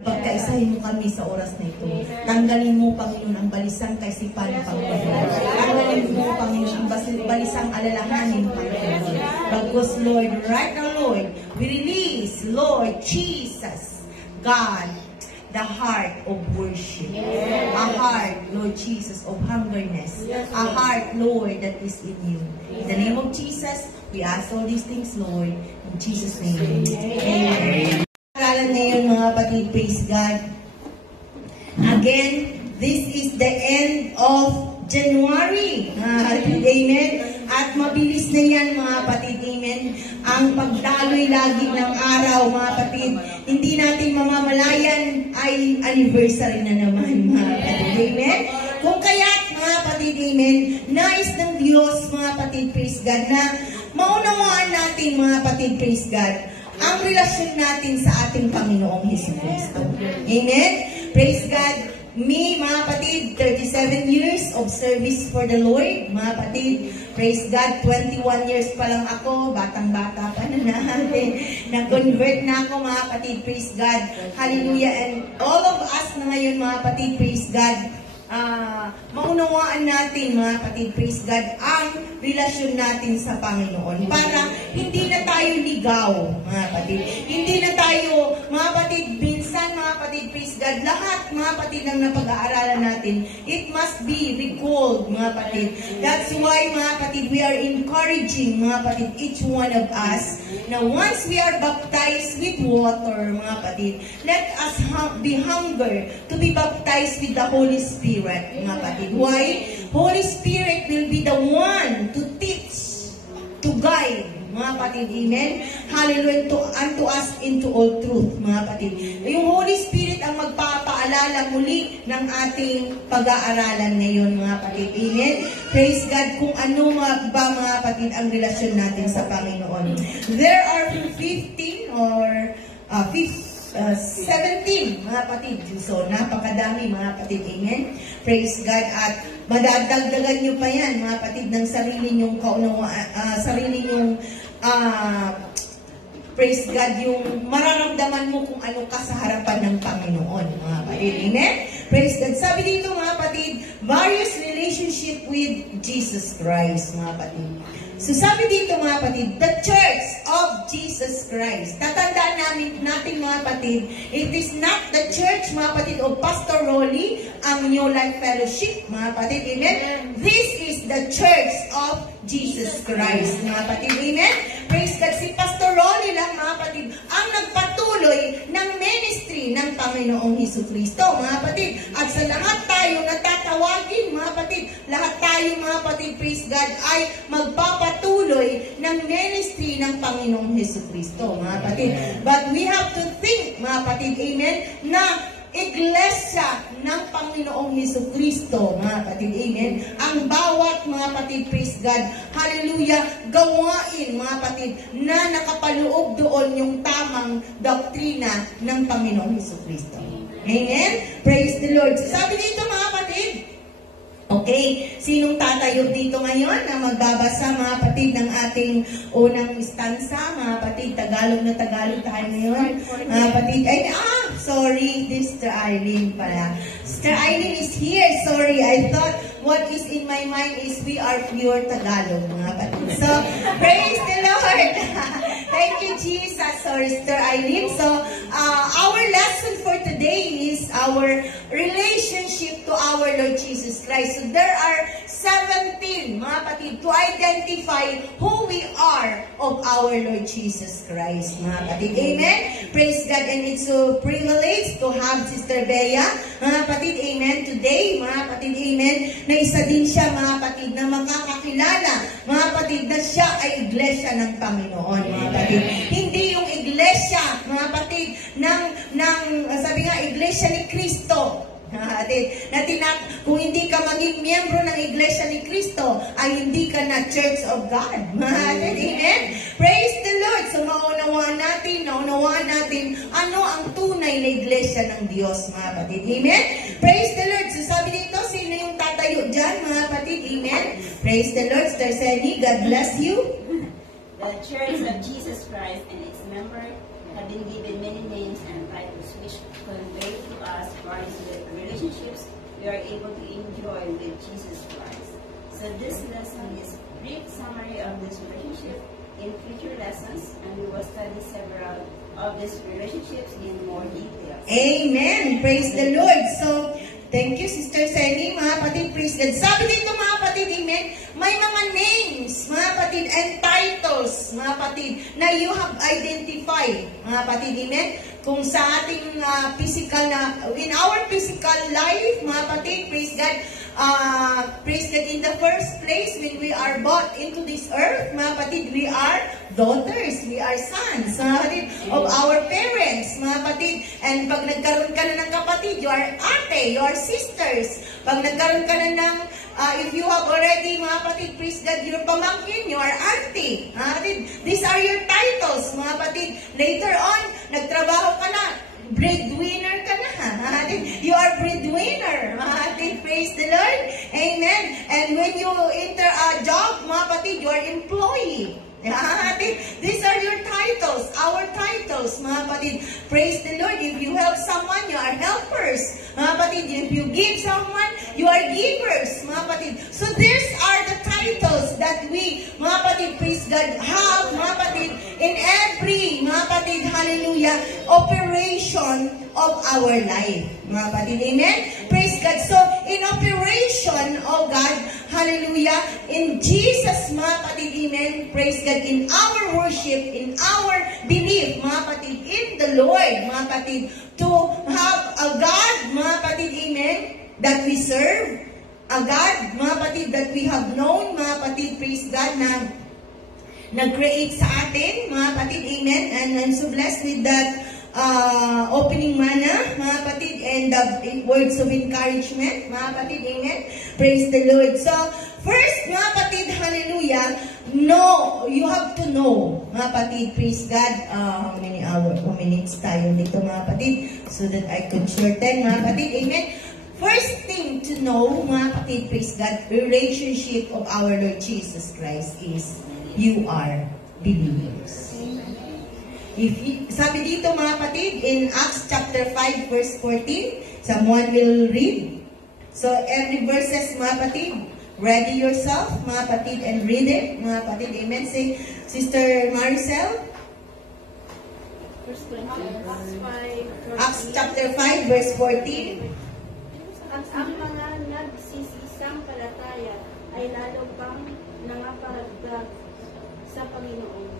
Pagkaisahin mo kami sa oras na ito. Tanggalin mo, Panginoon, ang balisang kaisipan, Panginoon. Tanggalin mo, Panginoon, ang balisang alalahanin, Panginoon. Bagos, Lord, right now, Lord, we release, Lord Jesus, God, the heart of worship. A heart, Lord Jesus, of hungerness. A heart, Lord, that is in you. In the name of Jesus, we ask all these things, Lord. In Jesus' name. Amen. Ngayon mga kapatid, praise God. Again, this is the end of January. Amen. At mabilis na yan mga kapatid. Amen. Ang pagdaloy lagi ng araw mga kapatid. Hindi natin mamamalayan ay anniversary na naman mga kapatid. Amen. Kung kaya't mga kapatid, amen, nais ng Diyos mga kapatid, praise God, na maunawaan natin mga kapatid, praise God, ang relasyon natin sa ating Panginoong Jesucristo. Amen? Praise God. Me, mga kapatid, 37 years of service for the Lord. Mga kapatid, praise God, 21 years pa lang ako. Batang-bata pa na natin. Nag-convert na ako, mga kapatid, praise God. Hallelujah. And all of us na ngayon, mga kapatid, praise God, maunawaan natin mga kapatid, praise God, ang relasyon natin sa Panginoon para hindi na tayo ligaw mga kapatid, hindi na tayo mga kapatid, minsan mga kapatid, praise God, lahat mga kapatid ng napag-aaralan natin, it must be recalled mga kapatid. That's why mga kapatid, we are encouraging mga kapatid, each one of us, na once we are baptized with water mga kapatid, let us be hunger to be baptized with the Holy Spirit mga kapatid. Why? Holy Spirit will be the one to teach, to guide, mga kapatid. Amen? Hallelujah. Unto us into all truth, mga kapatid. Yung Holy Spirit ang magpapaalala muli ng ating pag-aaralan ngayon, mga kapatid. Amen? Praise God kung ano ba, mga kapatid, ang relasyon natin sa Panginoon. There are 15 or 17 mga kapatid. So, napakadami mga kapatid. Amen? Praise God. At madadagdagan nyo pa yan mga kapatid ng sarili nyong sarili nyong praise God, yung mararamdaman mo kung ano ka sa harapan ng Panginoon mga kapatid. Amen? Praise God. Sabi dito mga kapatid, various relationship with Jesus Christ mga kapatid. So sabi dito mga kapatid, the Church of Jesus Christ. Tatandaan natin mga kapatid, it is not the church mga kapatid of Pastor Rolly, ang New Life Fellowship mga kapatid. Amen? This is the Church of Jesus Christ mga kapatid. Amen? Praise God. Si Pastor Rolly lang mga kapatid ang nagpatuloy ng ministry ng Panginoong Jesucristo mga kapatid. At sa lahat tayo natatawagin mga kapatid, lahat tayo mga kapatid, praise God, ay magpapatuloy ng ministry ng Panginoong Jesucristo mga kapatid. But we have to think mga kapatid, amen, na Iglesia ng Panginoong Jesucristo, mga kapatid, amen, ang bawat mga kapatid, praise God, hallelujah, gawain mga kapatid na nakapaloob doon yung tamang doktrina ng Panginoong Jesucristo. Amen? Praise the Lord. Sabi dito mga kapatid, okay, sinong tatayo dito ngayon na magbabasa mga kapatid ng ating unang istansa, mga kapatid, Tagalog na Tagalog tayo ngayon. Mga kapatid, sorry, this Sister Eileen pala. Sister Eileen is here, sorry, I thought what is in my mind is we are pure Tagalog, mga kapatid. So, praise the Lord! Thank you, Jesus. Sorry, Sister Eileen. So, our lesson for today is our relationship to our Lord Jesus Christ. So, there are 17, mga kapatid, to identify who we are of our Lord Jesus Christ, mga kapatid. Amen? Praise God. And it's a privilege to have Sister Bea, mga kapatid, amen, today, mga kapatid, amen, na isa din siya, mga kapatid, na makakakilala, mga kapatid, na siya ay iglesia ng Panginoon, mga kapatid. Hindi yung iglesia, mga kapatid, sabi nga, iglesia ni Kristo. Kung hindi ka maging miyembro ng Iglesia ni Kristo, ay hindi ka na Church of God. Amen? Praise the Lord. So naunawaan natin ano ang tunay na Iglesia ng Diyos, mga kapatid. Amen? Praise the Lord. So sabi dito, sino yung tatayo dyan, mga kapatid? Amen? Praise the Lord. Sister Seni, God bless you. The Church of Jesus Christ and its members have been given many names and titles which convey relationships we are able to enjoy with Jesus Christ. So this lesson is a brief summary of this relationship. In future lessons, and we will study several of these relationships in more detail. Amen. Praise the Lord. So, thank you, Sister Sally, mga kapatid. Praise God. Sabi dito, mga kapatid, amen, may mga names, mga kapatid, and titles, mga kapatid, na you have identified, mga kapatid, amen, kung sa ating physical na, in our physical life, mga kapatid, praise God, in the first place, when we are brought into this earth, mga kapatid, we are daughters, we are sons, mga kapatid, of our parents, mga kapatid. And pag nagkaroon ka na ng kapatid, you are ate, you are sisters. Pag nagkaroon ka na ng, if you have already, mga kapatid, praise God, your pamangkin, you are auntie, mga kapatid. These are your titles, mga kapatid. Later on, nagtrabaho ka na, breadwinner ka na, mga kapatid. You are breadwinner, mga kapatid. Praise the Lord. Amen. And when you enter a job, mga kapatid, you are employee. These are your titles, our titles, mga kapatid. Praise the Lord. If you help someone, you are helpers, mga kapatid. If you give someone, you are givers, mga kapatid. So these are the titles that we, mga kapatid, praise God, have, mga kapatid, in every, mga kapatid, hallelujah, operation of our life, mga kapatid. Amen? Praise God. So, in operation, oh God, hallelujah, in Jesus, mga kapatid, amen, praise God, in our worship, in our belief, mga kapatid, in the Lord, mga kapatid, to have a God, mga kapatid, amen, that we serve, a God, mga kapatid, that we have known, mga kapatid, praise God, na nag-create sa atin, mga kapatid, amen, and I'm so blessed with that opening mana, mga kapatid, and the words of encouragement, mga kapatid, amen, praise the Lord. So, first, mga kapatid, hallelujah, no, you have to know, mga kapatid, praise God, how many minutes tayo dito, mga kapatid, so that I could shorten, mga kapatid, amen. First thing to know, mga kapatid, praise God, relationship of our Lord Jesus Christ is, you are believers. Sabi dito, mga kapatid, in Acts chapter 5, verse 14, someone will read. So, every verses, mga kapatid, ready yourself, mga kapatid, and read it, mga kapatid. Amen. Say, Sister Maricel. Acts chapter 5, verse 14. At ang mga nagsisisang palataya ay lalo pang nangaparagdag sa Panginoon,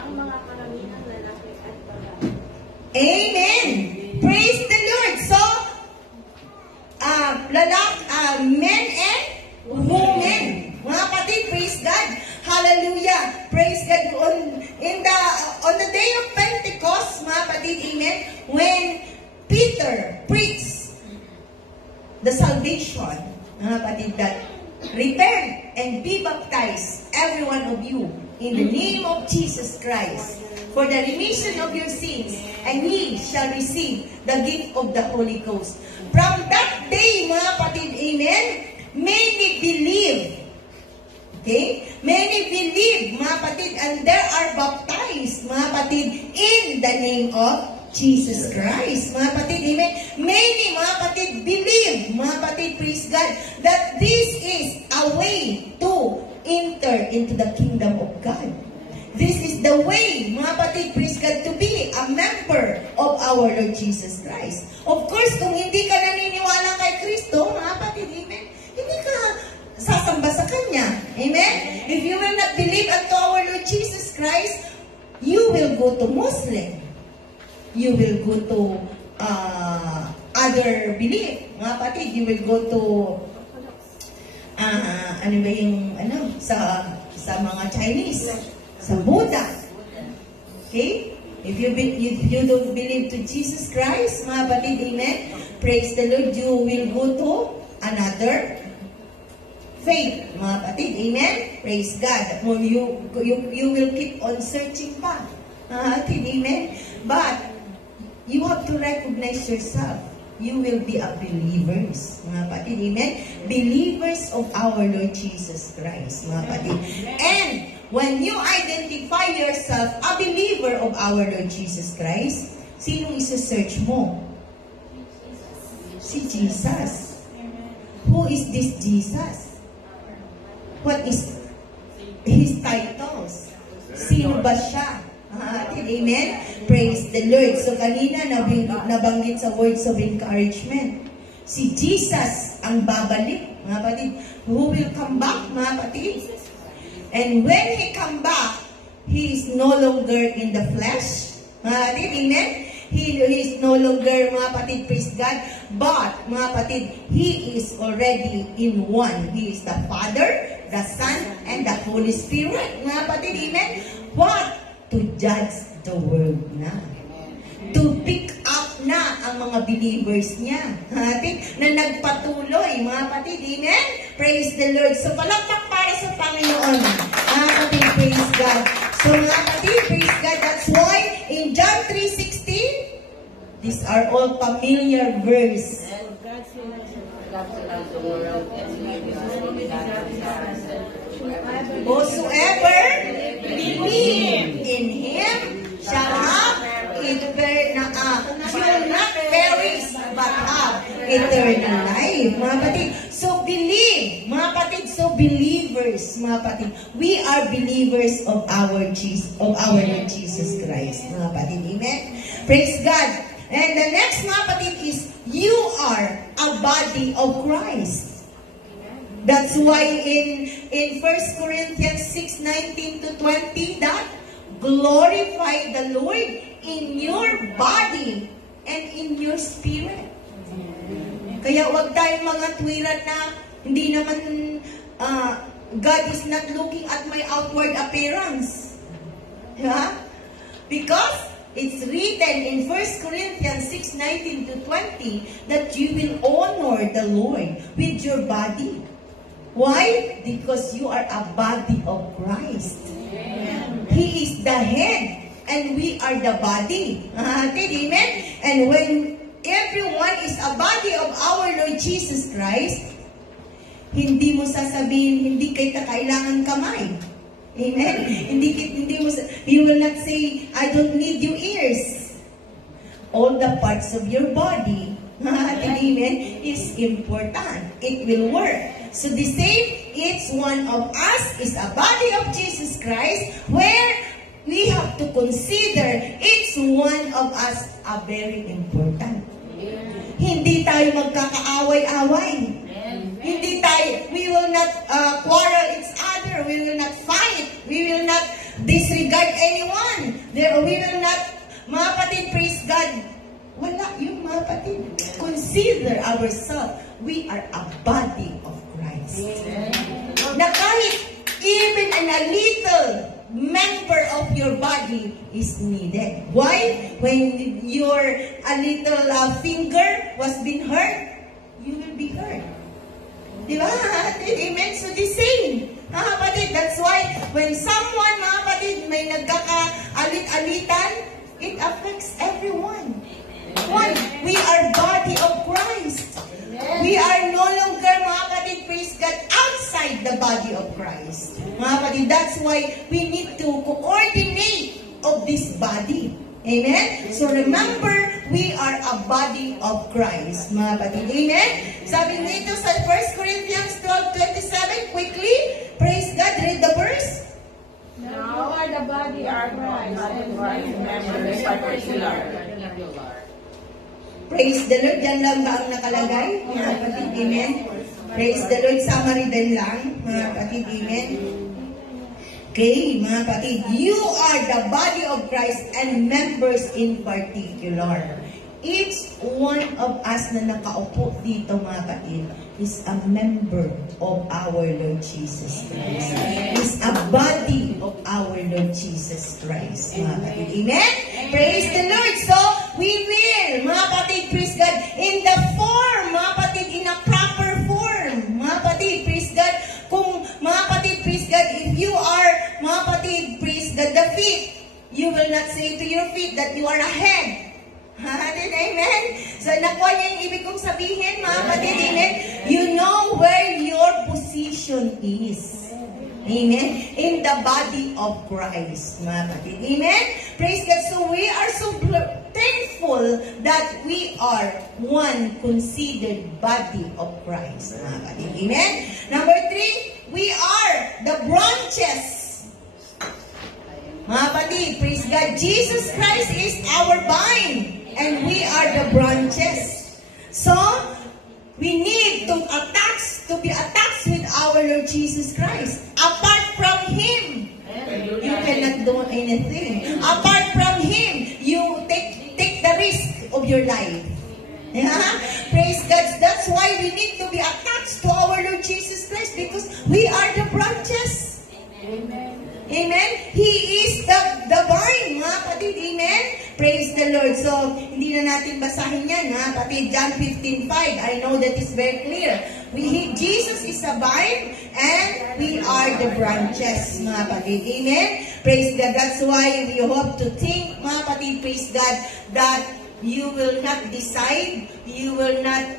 ang mga karamihang lalaki at babae. Amen! Praise the Lord! So, men and women. Mga kapatid, praise God. Hallelujah. Praise God. On the day of Pentecost, mga kapatid, amen, when Peter preached the salvation, mga kapatid, that repent and be baptized, every one of you, in the name of Jesus Christ, for the remission of your sins, and ye shall receive the gift of the Holy Ghost. From that day, mga kapatid, amen, many believe. Okay? Many believe, mga kapatid, and they are baptized, mga kapatid, in the name of Jesus Christ, mga kapatid, amen. Many, mga kapatid, believe, mga kapatid, praise God, that this is a way to enter into the kingdom of God. This is the way, mga kapatid, praise God, to be a member of our Lord Jesus Christ. Of course, kung hindi ka naniniwala kay Kristo, mga kapatid, amen, hindi ka sasamba sa Kanya. Amen? If you will not believe unto our Lord Jesus Christ, you will go to Muslim. You will go to other belief. Mga kapatid, you will go to ano ba yung sa mga Chinese, sa Buddha. Okay? If you don't believe to Jesus Christ, mga kapatid, amen, praise the Lord, you will go to another faith, mga kapatid, amen, praise God. You will keep on searching pa, mga kapatid, amen, but you have to recognize yourself. You will be a believers, mga kapatid, amen, believers of our Lord Jesus Christ, mga kapatid. And when you identify yourself a believer of our Lord Jesus Christ, sinong isa-search mo? Si Jesus. Who is this Jesus? What is His titles? Sino ba siya? Amen? Praise the Lord. So kanina nabanggit sa words of encouragement. Si Jesus ang babalik, mga kapatid. Who will come back, mga kapatid? And when He come back, He is no longer in the flesh. Mga kapatid, amen? He is no longer, mga kapatid, praise God. But, mga kapatid, He is already in one. He is the Father, the Son, and the Holy Spirit. Mga kapatid, amen? What? To judge the world na. To pick up na ang mga believers niya. Na nagpatuloy, mga kapatid, amen? Praise the Lord. So, palakpak para sa Panginoon. Mga kapatid, praise God. So, mga kapatid, praise God. That's why, in John 3:16, these are all familiar verse. Whosoever believe in Him shall have shall not perish but have eternal life. Mga kapatid, so believe, mga kapatid, so believers, mga kapatid, we are believers of our Lord Jesus Christ, mga kapatid, amen? Praise God. And the next, mga kapatid, is you are a body of Christ. That's why in 1 Corinthians 6:19-20, that glorify the Lord in your body and in your spirit. Kaya wag tayong mga tuwiran na hindi naman God is not looking at my outward appearance. Yeah? Because it's written in 1 Corinthians 6:19-20 that you will honor the Lord with your body. Why? Because you are a body of Christ. Amen. He is the head and we are the body. Amen? And when everyone is a body of our Lord Jesus Christ, hindi mo sasabihin, hindi kayo kailangan kamay. Amen? You will not say, I don't need your ears. All the parts of your body, amen, is important. It will work. So the same, each one of us is a body of Jesus Christ, where we have to consider each one of us a very important. Hindi tayo magkakaaway-away. We will not quarrel each other. We will not fight. We will not disregard anyone. We will not, mga kapatid, praise God. Wala yung mga kapatid. Consider ourselves. We are a body of Christ. Na kahit even a little member of your body is needed. Why? When your a little finger was been hurt, you will be hurt. Diba? Amen? So the same. Mga kapatid, that's why when someone, mga kapatid, may nagkaka-alit-alitan, it affects everyone. Why? We are body of Christ. We are no longer, mga kapatid, praise God, outside the body of Christ. Mga kapatid, that's why we need to coordinate of this body. Amen? So remember, we are a body of Christ. Mga kapatid, amen? Sabi nito sa 1 Corinthians 12:27, quickly, praise God, read the verse. Now are the body of Christ, and members particular. Praise the Lord. Yan lang ba ang nakalagay? Mga kapatid, amen? Praise the Lord. Summary din lang, mga kapatid, amen? Okay, mga kapatid, you are the body of Christ and members in particular. Each one of us na nakaupo dito, mga kapatid, is a member of our Lord Jesus Christ. Is a body of our Lord Jesus Christ, mga kapatid. Amen? Praise the Lord. So, we will, mga kapatid, praise God, in the form, mga kapatid, in a proper form. Mga kapatid, praise God, kung, mga kapatid, praise God, if you are, mga kapatid, praise God, the feet, you will not say to your feet that you are a head. Amen? So, nakuha niya yung ibig kong sabihin, mga kapatid, amen? You know where your position is. Amen? In the body of Christ, mga kapatid. Amen? Praise God. So, we are so thankful thankful that we are one considered body of Christ. Mga kapatid. Amen? Number 3, we are the branches. Mga kapatid, praise God. Jesus Christ is our vine, and we are the branches. So, we need to be attached with our Lord Jesus Christ. Apart from Him, you cannot do anything. Apart from Him, you take the risk of your life. Yeah? Praise God. That's why we need to be attached to our Lord Jesus Christ, because we are the branches. Amen. Amen? He is the vine, mga kapatid. Amen? Praise the Lord. So, hindi na natin basahin yan, mga kapatid. John 15:5. I know that is very clear. Jesus is a vine, and we are the branches, mga kapatid. Amen? Praise God. That's why we hope to think, mga kapatid, praise God, that you will not decide, you will not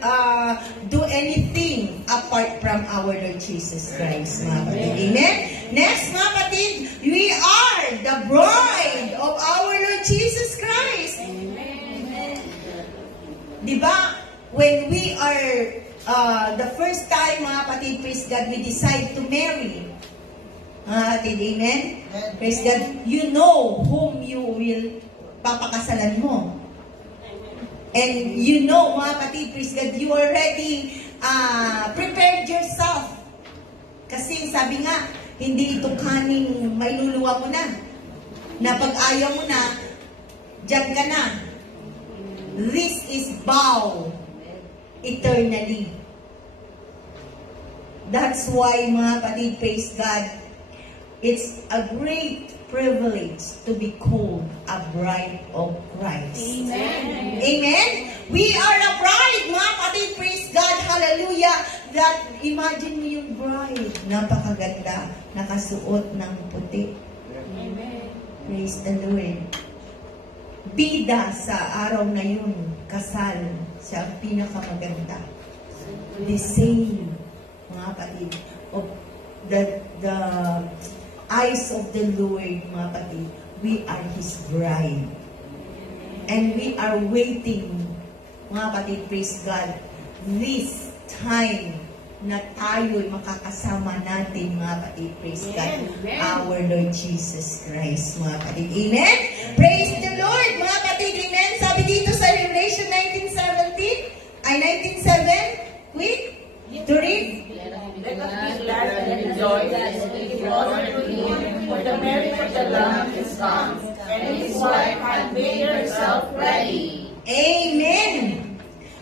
do anything apart from our Lord Jesus Christ, mga kapatid. Amen? Next, mga kapatid, we are the bride of our Lord Jesus Christ. Amen. Diba? When we are, the first time, mga kapatid, praise God, we decide to marry. Mga kapatid, amen? Praise God, you know whom you will papakasalan mo. And you know, mga kapatid, praise God, you already prepared yourself. Kasi sabi nga, hindi ito kaning mailuluwa mo na. Na pag ayaw mo na, dyan ka na. This is vow eternally. That's why, mga kapatid, praise God, it's a great privilege to be called a bride of Christ. Amen. Amen? We are a bride, mga kapatid, praise God, hallelujah. That, imagine mo yung bride, napakaganda, nakasuot ng puti. Amen. Praise the Lord. Bida sa araw na yun, kasal, siya ang pinakamaganda. The same, mga kapatid, of the eyes of the Lord, mga kapatid, we are His bride. And we are waiting, mga kapatid, praise God, this time na tayo'y makakasama natin, mga kapatid, praise God, our Lord Jesus Christ, mga kapatid. Amen? Praise the Lord, mga kapatid. Amen? Sabi dito sa Revelation 19:7, quick, to read. Let us be glad and rejoice and give honor to Him, for the marriage of the Lamb is come, and His wife hath made herself ready. Amen.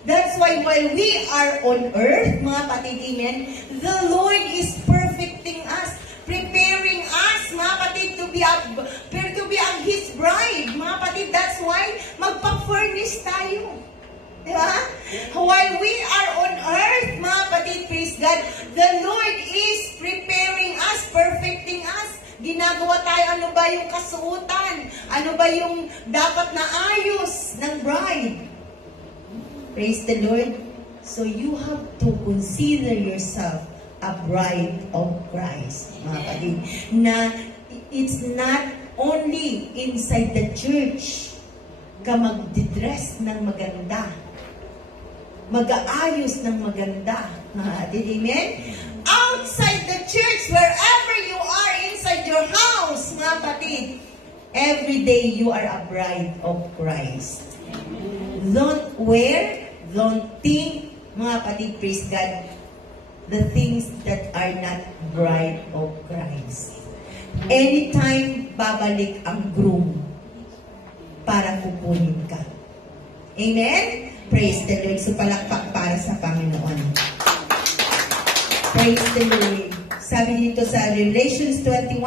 That's why while we are on earth, mga kapatid, amen, the Lord is perfecting us, preparing us, mga kapatid, to be His bride, mga kapatid. That's why magpa-furnish tayo. Diba? While we are on earth, mga kapatid, praise God, the Lord is preparing us, perfecting us. Ginagawa tayo, ano ba yung kasuotan? Ano ba yung dapat na ayos ng bride? Praise the Lord. So you have to consider yourself a bride of Christ, mga kapatid. Na it's not only inside the church ka magdidress ng maganda, mag-aayos ng maganda, mga kapatid. Amen? Outside the church, wherever you are, inside your house, mga kapatid, every day you are a bride of Christ. Don't think, mga kapatid, praise God, the things that are not bride of Christ. Anytime, babalik ang groom para kukunin ka. Amen? Praise the Lord. So, palakpak para sa Panginoon. Praise the Lord. Sabi dito sa Revelations 21,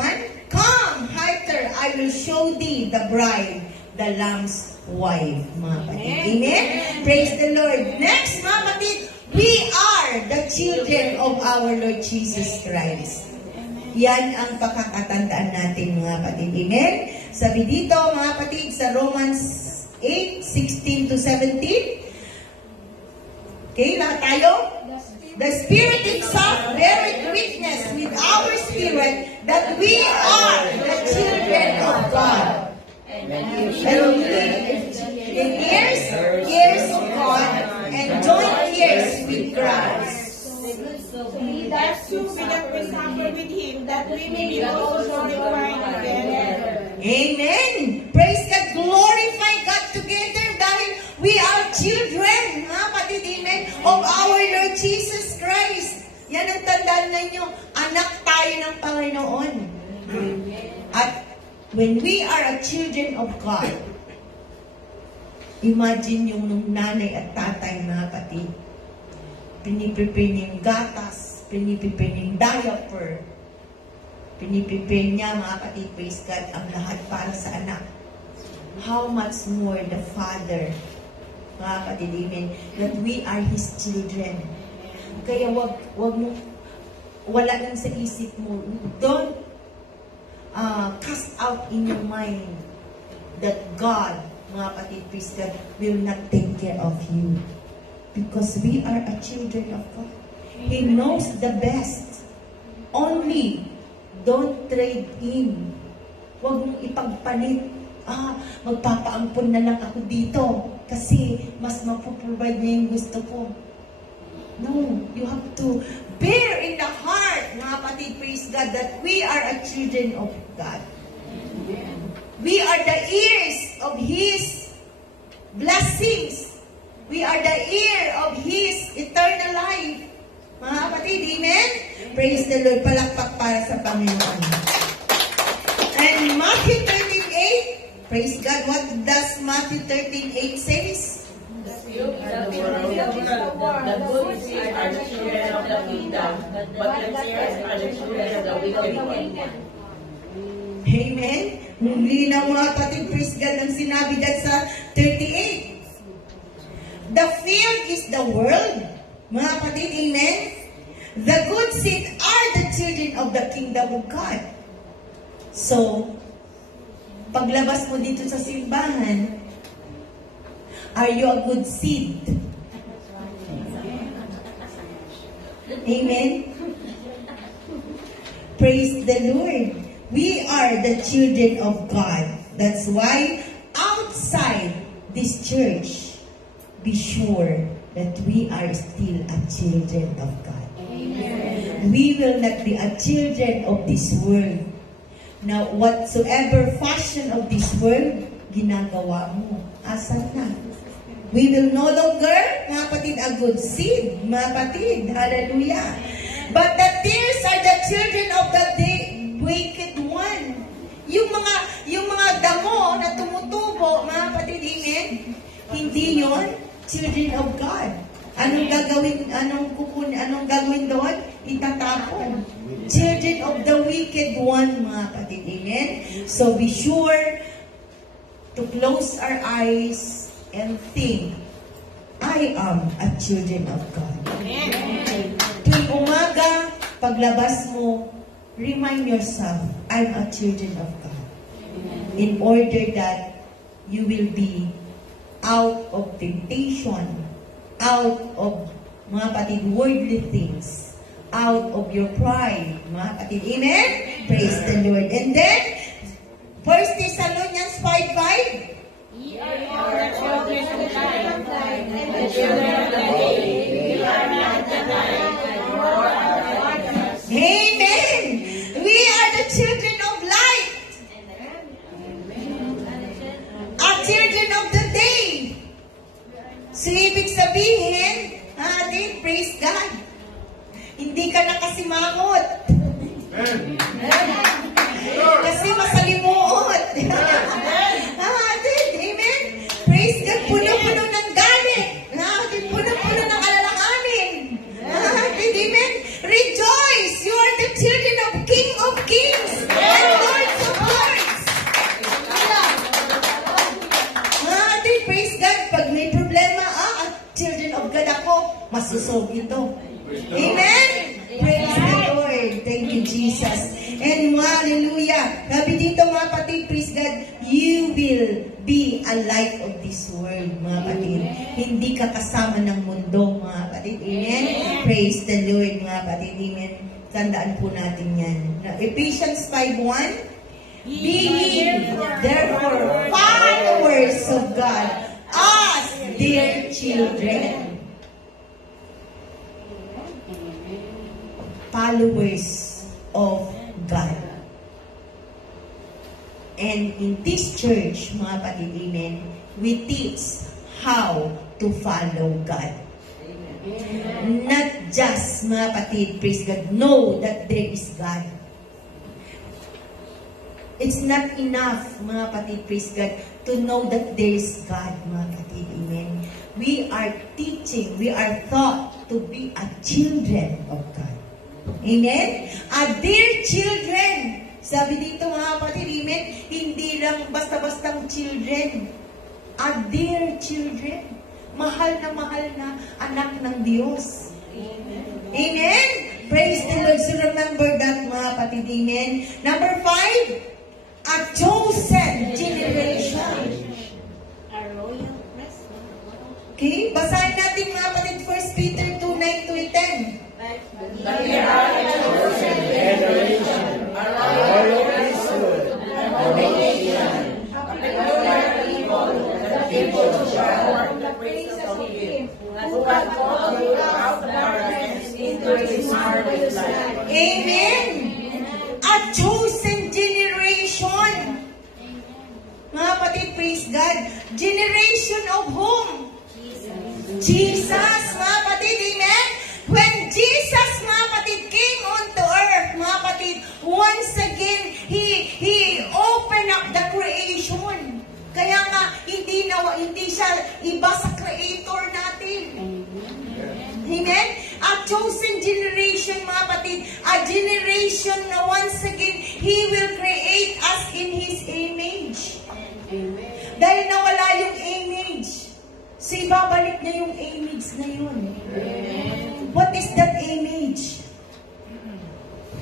come, hearken, I will show thee the bride, the Lamb's wife, mga kapatid. Amen? Praise the Lord. Next, mga kapatid, we are the children of our Lord Jesus Christ. Yan ang pakakatandaan natin, mga kapatid. Amen? Sabi dito, mga kapatid, sa Romans 8:16-17. Okay, lahat tayo? The Spirit itself beareth witness with our spirit that we are the children of God. And The ears of God, and joint ears with Christ. That's true, that we suffer with Him, that we may be also glorified together. Amen. Praise God. Glorify God together dahil we are children, kapatid, amen, of our Lord Jesus Christ. Yan ang tandaan ninyo. Anak tayo ng Panginoon. At when we are a children of God, imagine yung nung nanay at tatay, mga kapatid, piniprepare niya yung gatas, piniprepare niya yung diaper, piniprepare niya, mga kapatid, praise God, ang lahat para sa anak. How much more the Father, mga kapatid, amen, that we are His children. Kaya wag mo, wala lang sa isip mo, don't cast out in your mind that God, mga kapatid, praise God, will not take care of you. Because we are a children of God. He knows the best. Only, don't trade in. Huwag mong ipagpalit. Magpapaampun na lang ako dito kasi mas mapoprovide niya yung gusto ko. No, you have to bear in the heart, mga kapatid, praise God, that we are a children of God. We are the ears of His blessings. We are the ear of His eternal life. Mga kapatid, amen? Praise the Lord. Palakpak para sa Panginoon. And Matthew 13:8, praise God. What does Matthew 13:8 says? The good seeds are the children of the kingdom, but the tares are the children of the wicked one. Amen? Muli na mga kapatid, praise God, ang sinabi dyan sa 38. The field is the world. Mga kapatid, amen? The good seed are the children of the kingdom of God. So, paglabas mo dito sa simbahan, are you a good seed? Amen? Praise the Lord. We are the children of God. That's why outside this church, be sure that we are still a children of God. Amen. We will not be a children of this world. Now, whatsoever fashion of this world, ginagawa mo. Asan na? We will no longer, mga kapatid, a good seed. Mga kapatid, hallelujah. But the tares are the children of the wicked one. Yung mga damo na tumutubo, mga kapatid, amen? Hindi yon children of God. Anong gagawin doon? Itatapon. Children of the wicked one, mga kapatid. Amen? So be sure to close our eyes and think, I am a children of God. Amen. Tuwing umaga, paglabas mo, remind yourself, I'm a children of God. Amen. In order that you will be out of temptation, out of, mga kapatid, worldly things, out of your pride, mga kapatid. Amen? Praise the Lord. And then, 1 Thessalonians 5:5. Ye are the children of light, and the children of the day. We are not the night, nor are the darkness. Amen! We are the children of light. A children of the day. So, ibig sabihin, praise God, hindi ka nakasimangot. Kasi masalimuot. Amen? Praise God, puno-puno ng galit. Puno-puno ng alalahanin. Amen? Rejoice! You are the children of King of Kings and Lords of Lords. Praise God, pag may problema, children of God ako, masusog ito. Amen? Praise the Lord. Thank you, Jesus. And hallelujah. Sabi dito, mga kapatid, praise God, you will be a light of this world, mga kapatid. Hindi ka kasama ng mundo, mga kapatid. Amen? Praise the Lord, mga kapatid. Amen. Tandaan po natin yan. Now, Ephesians 5:1. Be ye therefore followers of God as dear children. Followers of God. And in this church, mga kapatid, amen, we teach how to follow God. Not just, mga kapatid, praise God, know that there is God. It's not enough, mga kapatid, praise God, to know that there is God, mga kapatid, amen. We are teaching, we are taught to be a children of God. Amen? A dear children. Sabi dito, mga kapatid, amen, hindi lang basta-bastang children. A dear children. Mahal na anak ng Diyos. Amen? Praise the Lord. So remember that, mga kapatid, amen. Number 5, a chosen generation. A royal priest. Okay? Basahin natin, mga kapatid, 1 Peter 2:9-10. But we are a chosen generation, a royal priesthood, a nation, a peculiar people, the people to show the praises of Him who has called you out of darkness into His marvelous light. Amen. A chosen generation. Mga kapatid, praise God. Generation of whom? Jesus, mga kapatid, amen? When Jesus, mga kapatid, came onto earth, mga kapatid, once again, He opened up the creation. Kaya nga, hindi siya iba sa creator natin. Amen? A chosen generation, mga kapatid, a generation na once again, He will create us in His image. Dahil nawala yung image, so ibabalik niya yung image na yun. What is that image?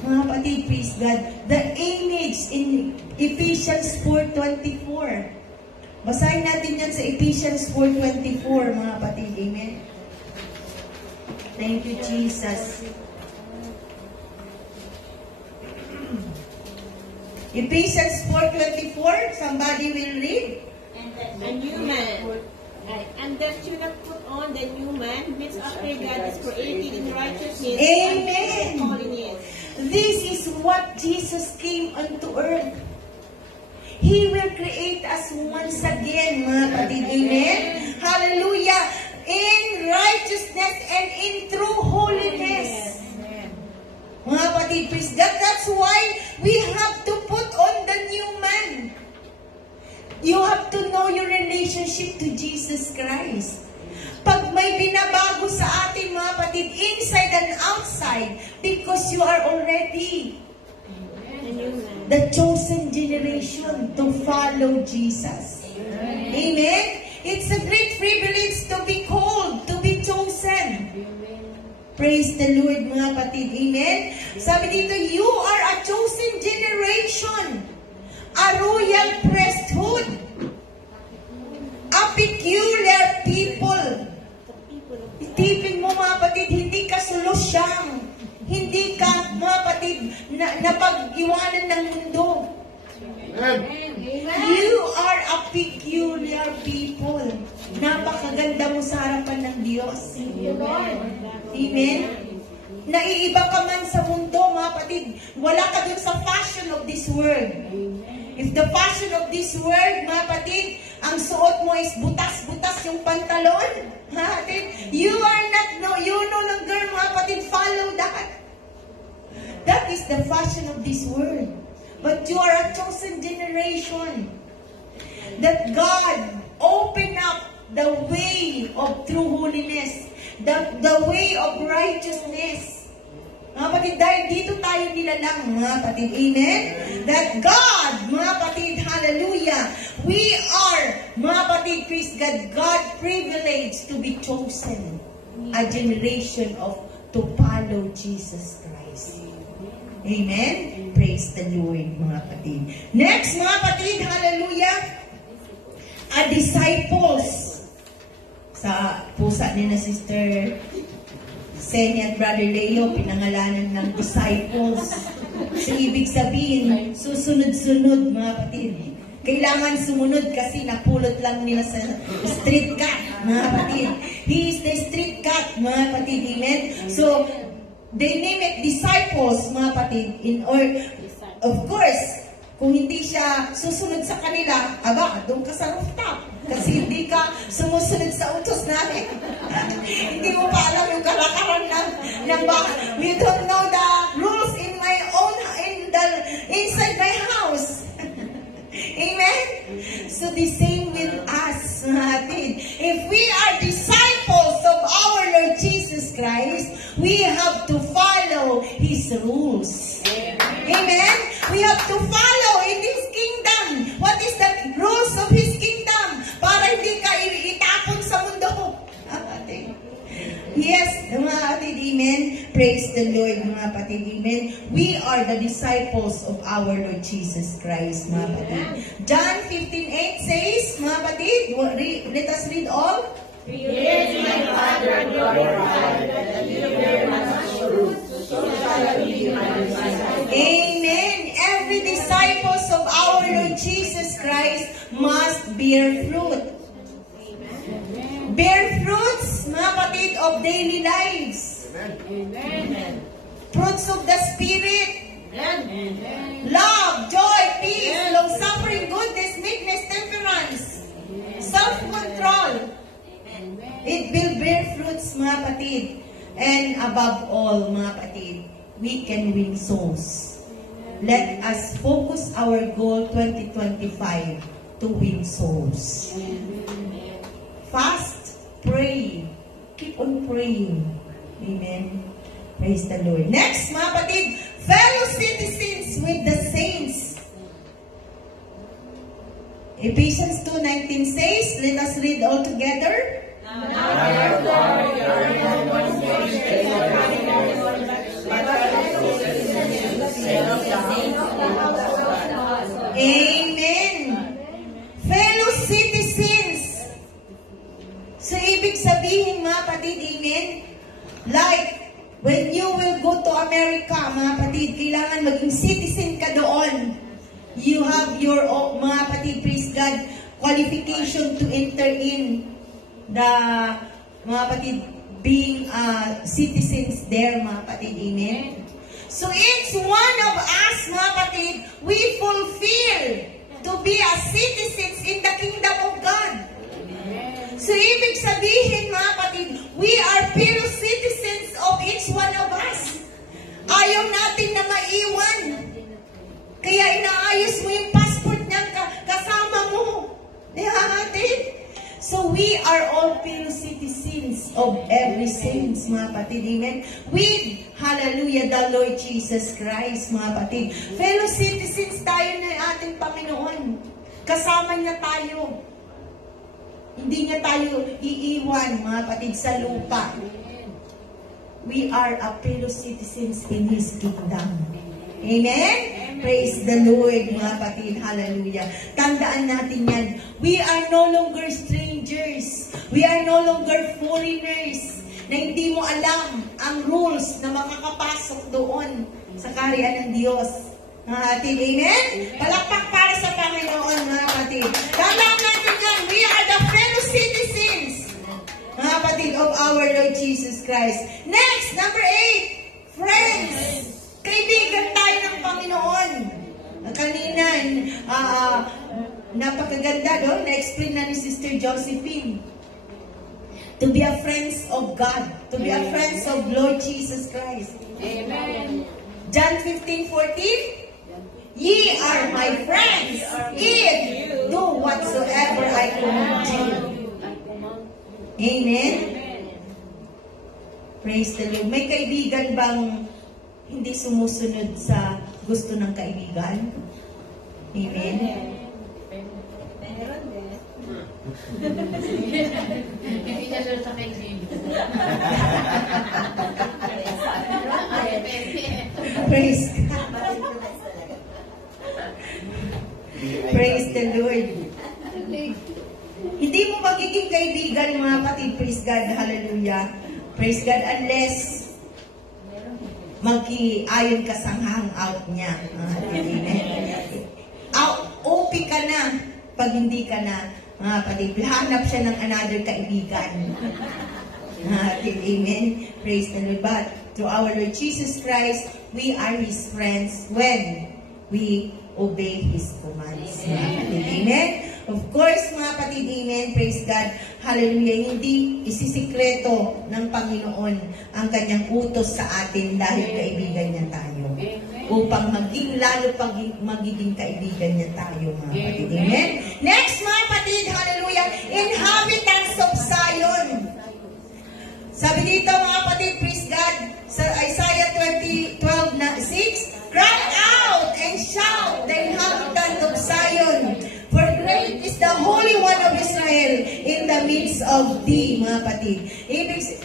Mga kapatid, praise God. The image in Ephesians 4:24. Basahin natin yan sa Ephesians 4:24, mga kapatid. Amen? Thank you, Jesus. Ephesians 4:24, somebody will read. A new man. And that you have put on the new man, which after God is created in righteousness Amen. and holiness. This is what Jesus came unto earth. He will create us once again, mga kapatid. Amen? Hallelujah! In righteousness and in true holiness. Mga kapatid, please, that's why we have to put on the new man. You have to know your relationship to Jesus Christ. Pag may binabago sa atin, mga kapatid, inside and outside, because you are already the chosen generation to follow Jesus. Amen? It's a great privilege to be called, to be chosen. Praise the Lord, mga kapatid. Amen? Sabi dito, you are a chosen generation, a royal priesthood, a peculiar people. Itipin mo, mga kapatid, hindi ka solusyang, hindi ka, mga kapatid, napag-iwanan ng mundo. You are a peculiar people. Napakaganda mo sa harapan ng Diyos. Amen? Naiiba ka man sa mundo, mga kapatid. Wala ka dun sa fashion of this world. If the fashion of this world, mga kapatid, ang suot mo is butas-butas yung pantalon, mga kapatid, you no longer, mga kapatid, follow that. That is the fashion of this world. But you are a chosen generation. That God opened up the way of true holiness. The way of righteousness. Mga kapatid, dahil dito tayo nilalang, mga kapatid. Amen? That God, mga kapatid, hallelujah, we are, mga kapatid, praise God privileged to be chosen. A generation to follow Jesus Christ. Amen? Praise the Lord, mga kapatid. Next, mga kapatid, hallelujah, a disciples. Sa pusa ni na Sister Senya at Brother Leo, pinangalanan ng disciples. So, ibig sabihin, susunod-sunod, mga kapatid. kailangan sumunod kasi napulot lang nila sa street cat, mga kapatid. He is the street cat, mga kapatid. Amen? So, they name it disciples, mga kapatid. Of course, kung hindi siya susunod sa kanila, doon ka sa rooftop. Kasi hindi ka sumusunod sa utos namin. Hindi mo pa alam yung kalakaran ng you don't know the rules in my own, inside my house. Amen? So the same with us, natin. If we are disciples of our Lord Jesus Christ, we have to follow His rules. Amen? We have to follow in His kingdom. What is the rules of His kingdom? Para hindi ka itapon sa mundo. Yes, mga kapatid, amen. Praise the Lord, mga kapatid, amen. We are the disciples of our Lord Jesus Christ, mga kapatid. John 15:8 says, mga kapatid, let us read all. Create my Father glorified, that you bear much fruit, so shall be my disciple. Amen. Every disciples of our Lord Jesus Christ must bear fruit. Bear fruits, mga kapatid, of daily lives. Amen. Fruits of the Spirit. Amen. Love, joy, peace, long-suffering, goodness, meekness, temperance, self-control. It will bear fruits, mga kapatid. And above all, mga kapatid, we can win souls. Let us focus our goal 2025 to win souls. Fast. Pray. Keep on praying. Amen. Praise the Lord. Next, mga kapatid, fellow citizens with the saints. Ephesians 2:19 says, let us read all together. Amen. Fellow citizens. So, ibig sabihin, mga kapatid, amen? Like, when you will go to America, mga kapatid, kailangan maging citizen ka doon. You have your, mga kapatid, praise God, qualification to enter in the, mga kapatid, being citizens there, mga kapatid, amen? So, each one of us, mga kapatid, we fulfill to be a citizens in the kingdom of God. So, ibig sabihin, mga kapatid, we are fellow citizens of each one of us. Ayaw natin na maiwan. Kaya inaayos mo yung passport niya kasama mo. Di ba, kapatid? So, we are all fellow citizens of every saints, mga kapatid. Amen? With, hallelujah, the Lord Jesus Christ, mga kapatid. Fellow citizens tayo ng ating Panginoon. Kasama niya tayo. Hindi niya tayo iiwan, mga kapatid, sa lupa. We are a fellow citizens in His kingdom. Amen? Praise the Lord, mga kapatid. Hallelujah. Tandaan natin yan. We are no longer strangers. We are no longer foreigners na hindi mo alam ang rules na makakapasok doon sa kaharian ng Diyos. Mga kapatid, amen? Palakpak para sa Panginoon, mga kapatid. Tandaan natin yan. We are the fellow citizens, mga kapatid, of our Lord Jesus Christ. Next, number 8, friends. Kaibigan tayo ng Panginoon. Kanina, napakaganda doon, na-explain na ni Sister Josephine. To be a friends of God. To be a friends of Lord Jesus Christ. Amen. John 15:14. Ye are my friends if you do whatsoever I command you. Amen? Praise the Lord. May kaibigan bang hindi sumusunod sa gusto ng kaibigan? Amen? Meron din. Hindi niya siya sa kaibigan. Praise God. Praise the Lord. Hindi mo magiging kaibigan, mga kapatid, praise God, hallelujah. Praise God, unless mag-ayon ka sa hangout niya. Amen. OP ka na. pag hindi ka na, mga kapatid, hanap siya ng another kaibigan. Amen. Praise the Lord. But to our Lord Jesus Christ, we are His friends when we obey His commands. Amen. Of course, mga kapatid, amen. Praise God. Hallelujah. Hindi isisikreto ng Panginoon ang kanyang utos sa atin dahil kaibigan niya tayo. Upang lalo pang magiging kaibigan niya tayo, mga kapatid. Amen. Next, mga kapatid, hallelujah. Inhabitants of Zion. Sabi dito, mga kapatid, praise God, sa Isaiah 12:6, cry out and shout, the inhabitant of Zion, for great is the Holy One of Israel in the midst of thee, mga kapatid.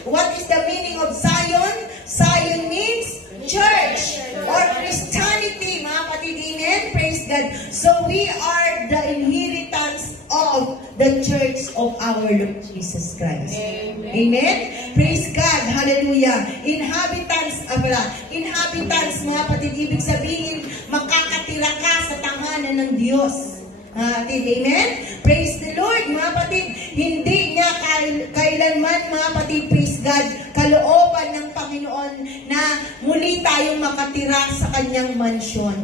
What is the meaning of Zion? Zion means church or Christianity, mga kapatid. Amen? Praise God. So we are the inheritance of the church of our Lord Jesus Christ. Amen? Praise God. Hallelujah. Inhabitants, mga kapatid, ibig sabihin, makakatira ka sa tahanan ng Diyos. Amen? Praise the Lord, mga kapatid. Hindi niya kailanman, mga kapatid, praise God, kalooban ng Panginoon na muli tayong makatira sa kanyang mansyon.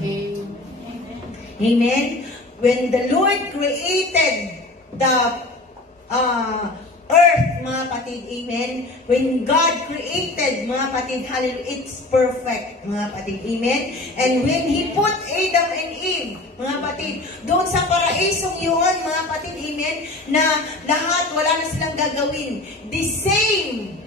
Amen? When the Lord created the earth, mga kapatid, amen? When God created, mga kapatid, hallelujah, it's perfect, mga kapatid, amen? And when He put Adam and Eve, mga kapatid, doon sa paraisong yun, mga kapatid, amen, na lahat, wala na silang gagawin. The same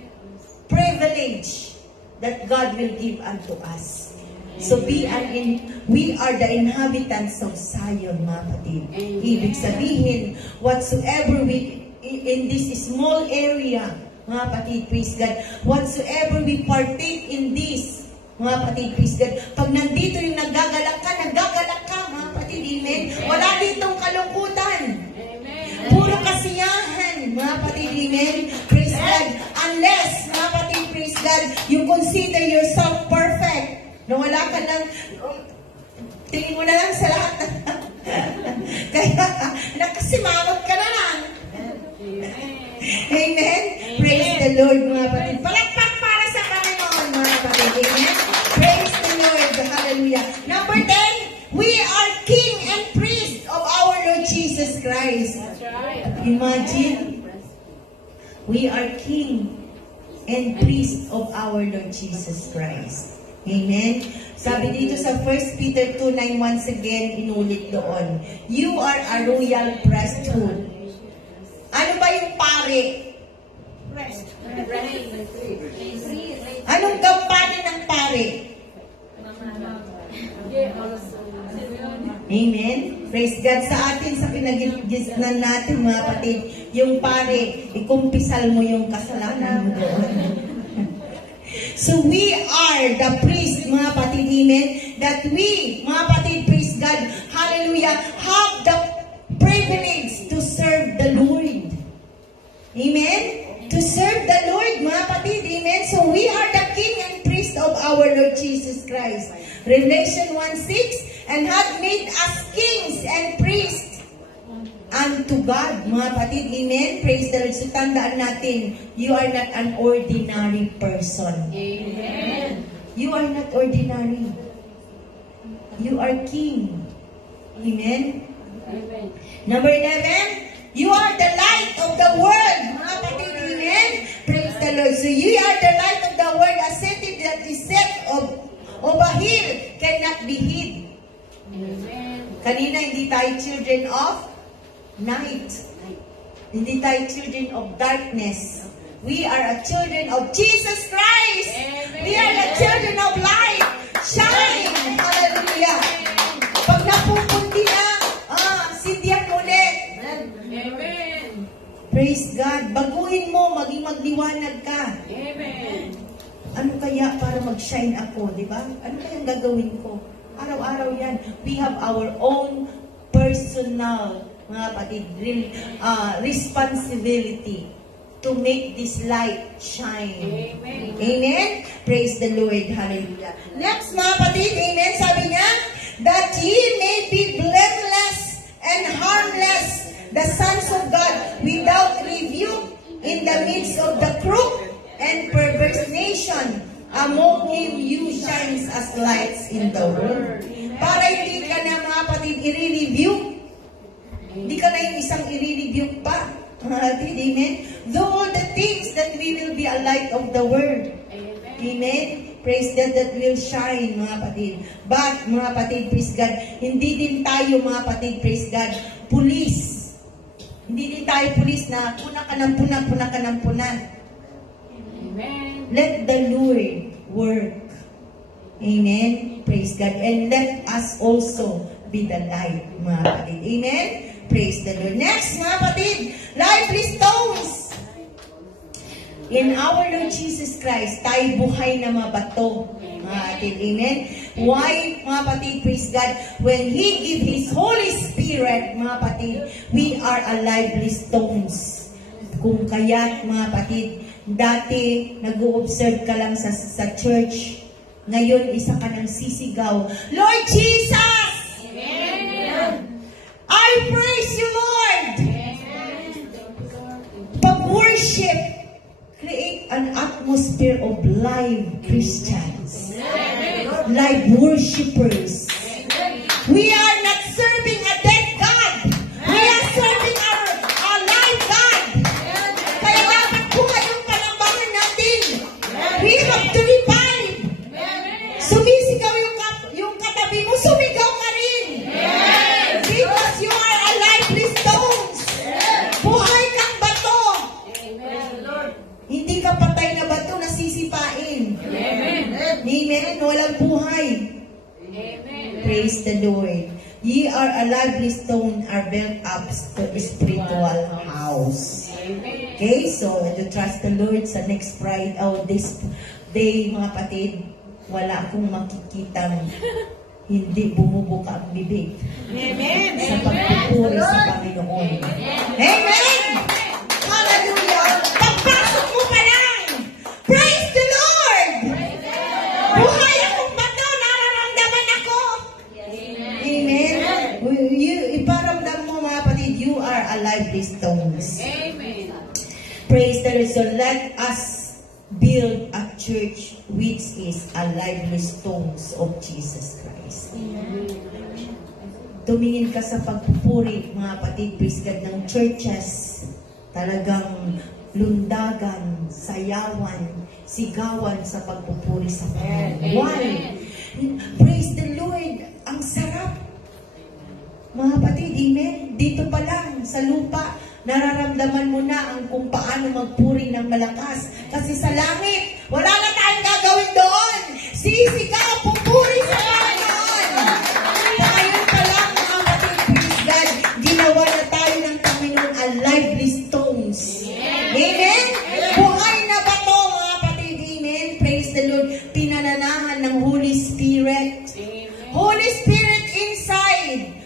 privilege that God will give unto us. So we are the inhabitants of Zion, mga kapatid. Ibig sabihin, whatsoever we in this small area, mga kapatid, praise God, whatsoever we partake in this, mga kapatid, praise God, pag nandito yung nagagalak ka, mga kapatid, amen, wala ditong kalungkutan. Puro kasiyahan, mga kapatid, amen, praise God, unless, mga kapatid, praise God, you consider yourself perfect, na wala ka ng, tingin mo na lang sa lahat, kaya, nakasimangot ka na lang. Amen? Praise the Lord, mga kapatid. Palakpak para sa Panginoon, mga kapatid. Amen? Praise the Lord. Hallelujah. Number 10, we are king and priest of our Lord Jesus Christ. Imagine, we are king and priest of our Lord Jesus Christ. Amen? Sabi dito sa 1 Peter 2:9, once again, inulit doon, you are a royal priesthood. Ano ba yung pare? Anong gampani ng pare? Amen? Praise God sa atin, sa pinag-gisnan natin, mga kapatid, yung pare, ikumpisal mo yung kasalanan mo doon. So we are the priest, mga kapatid, amen, that we, mga kapatid, praise God, hallelujah, have the privilege to serve the Lord. Amen? To serve the Lord, mga kapatid. Amen? So we are the king and priest of our Lord Jesus Christ. Revelation 1:6, and hath made us kings and priests unto God, mga kapatid. Amen? Praise the Lord. So tandaan natin, you are not an ordinary person. Amen. You are not ordinary. You are king. Amen? Amen. Number 11, you are the light of the world, mga kapatid, amen? Praise the Lord. So you are the light of the world, a city that is set of a hill cannot be hid. Amen. Kanina, hindi tayo children of night. Hindi tayo children of darkness. We are a children of Jesus Christ. Amen. We are the children of light. Shine. Hallelujah. Pag napupundi na, sindihan ulit. Amen. Praise God. Baguhin mo, maging magliwanag ka. Amen. Ano kaya para mag-shine ako, di ba? Ano kaya gagawin ko? Araw-araw yan. We have our own personal, mga kapatid, responsibility to make this light shine. Amen. Amen. Praise the Lord. Hallelujah. Next, mga kapatid, amen, sabi niya, that ye may be blameless and harmless Christ in the world. Para hindi ka na mga kapatid i-review. Hindi ka na yung isang i-review pa. Mga kapatid, amen? Do all the things that we will be a light of the world. Amen? Praise God that will shine, mga kapatid. But, mga kapatid, praise God, hindi din tayo, mga kapatid, praise God, police. Hindi din tayo police na puna ka ng puna, puna ka ng puna. Amen. Let the Lord work. Amen? Praise God. And let us also be the light, mga kapatid. Amen? Praise the Lord. Next, mga kapatid, lively stones. In our Lord Jesus Christ, tayo buhay na mga bato, mga kapatid. Amen? Why, mga kapatid, praise God, when He give His Holy Spirit, mga kapatid, we are a lively stones. Kung kaya't, mga kapatid, dati, nag-o-observe ka lang sa church. Ngayon, isa ka ng sisigaw, Lord Jesus! Amen. I praise you, Lord! Pag-worship, create an atmosphere of live Christians. Live worshipers. We are not serving a dead God. We are serving our live God. Kaya dapat buhay yung panambahan natin. We have to revive. Sumisigaw yung katabi mo, sumigaw ka rin. Because you are a lively stones. Buhay kang bato. Hindi ka patay na bato na sisipain. Amen. Walang buhay. Praise the Lord. Ye are a lively stone are built up to a spiritual house. Okay, so when you trust the Lord sa next Friday, this day, mga kapatid, wala akong makikitang hindi bumubuka ang bibig. Amen. Sa pagpupuri sa Panginoon. Amen! Hallelujah! Pagpasok mo pa lang! Praise the Lord! Buhay akong bato, nararamdaman ako! Amen? Iparamdam mo, mga kapatid, you are a lively stones. Amen. Praise the Lord. So let us build a church which is a lively stones of Jesus Christ. Tumingin ka sa pagpupuri, mga kapatid, praise God, ng churches. Talagang lundagan, sayawan, sigawan sa pagpupuri sa Panginoon. Why? Praise the Lord. Ang sarap. Mga kapatid, amen? Dito pa lang, sa lupa, nararamdaman mo na ang kung paano magpuri ng malakas. Kasi sa langit, wala na tayong gagawin doon. Sisigaw, pupuri sa Panginoon. Ngayon pa lang, mga kapatid, praise God, ginawa na tayo ng Panginoon a lively stones. Amen? Buhay na ba ito, mga kapatid? Amen? Praise the Lord. Pinananahan ng Holy Spirit. Holy Spirit inside.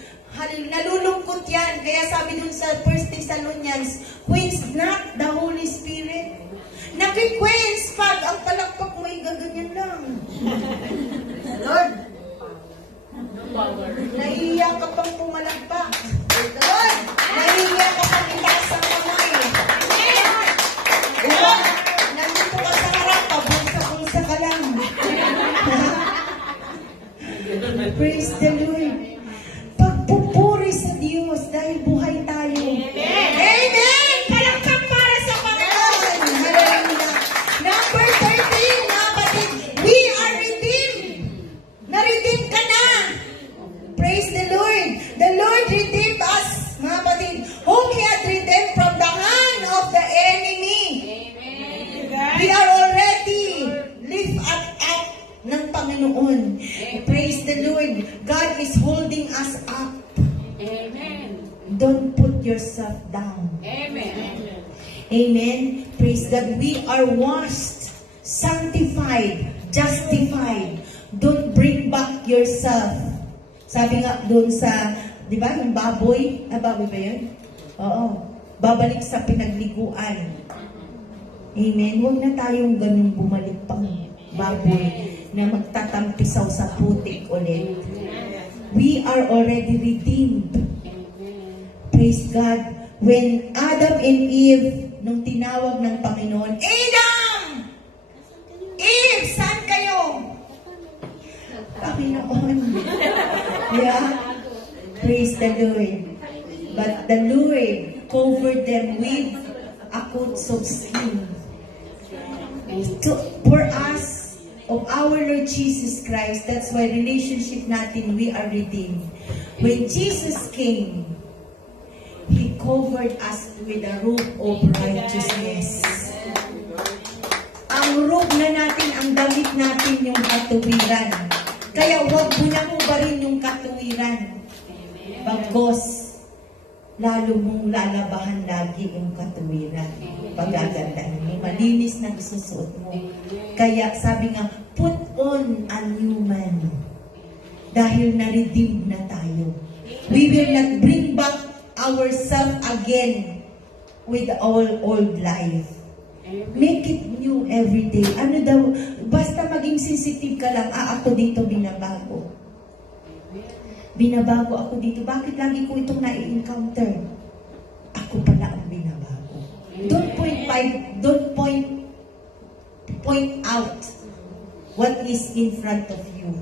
Nalulungkot yan. Kaya sabi dun sa 1 Thessalonians, quench not the Holy Spirit. Naki-quench pag ang palakpak mo ay gaganyan lang. Lord, naiiyak ka pang pumalagpak. Lord, naiiyak ka pang itaas ang kamay. Lord, nandito ka sa harap, pabulsa-bulsa ka lang. Praise the Lord. Pagpupuri sa Diyos dahil buhay tayo. Amen! Palakpak para sa Panginoon. Hallelujah. Number 13, mga kapatid, we are redeemed. Na-redeem ka na. Praise the Lord. The Lord redeemed us, mga kapatid, whom He had redeemed from the hand of the enemy. We are already lifted up ng Panginoon. Praise the Lord. God is holding us up. Amen. Don't put yourself down. Amen. Amen. Praise God. We are washed, sanctified, justified. Don't bring back yourself. Sabi nga doon sa, di ba, yung baboy? Baboy ba yun? Oo. Babalik sa pinagliguan. Amen. Huwag na tayong ganun bumalik pang baboy na magtatampisaw sa putik ulit. We are already redeemed. Praise God. When Adam and Eve, nung tinawag ng Panginoon, Adam! Eve, saan kayo? Panginoon. Yeah. Praise the Lord. But the Lord covered them with a coat of skin. For us, of our Lord Jesus Christ, that's why relationship natin, we are redeemed. When Jesus came, He covered us with a robe of righteousness. Ang robe na natin, ang damit natin yung katuwiran. Kaya huwag mo na hubarin yung katuwiran. Bagos, lalo mong lalabahan lagi yung katuwiran. Pagagandahan mo, malinis na isusuot mo. Kaya sabi nga, put on a new man. Dahil na-redeemed na tayo. We will not bring back ourselves again with our old life. Make it new every day. Ano daw, basta maging sensitive ka lang, ako dito binabago. Binabago ako dito. Bakit lagi ko itong nai-encounter? Ako pala ang binabago. Don't point out what is in front of you.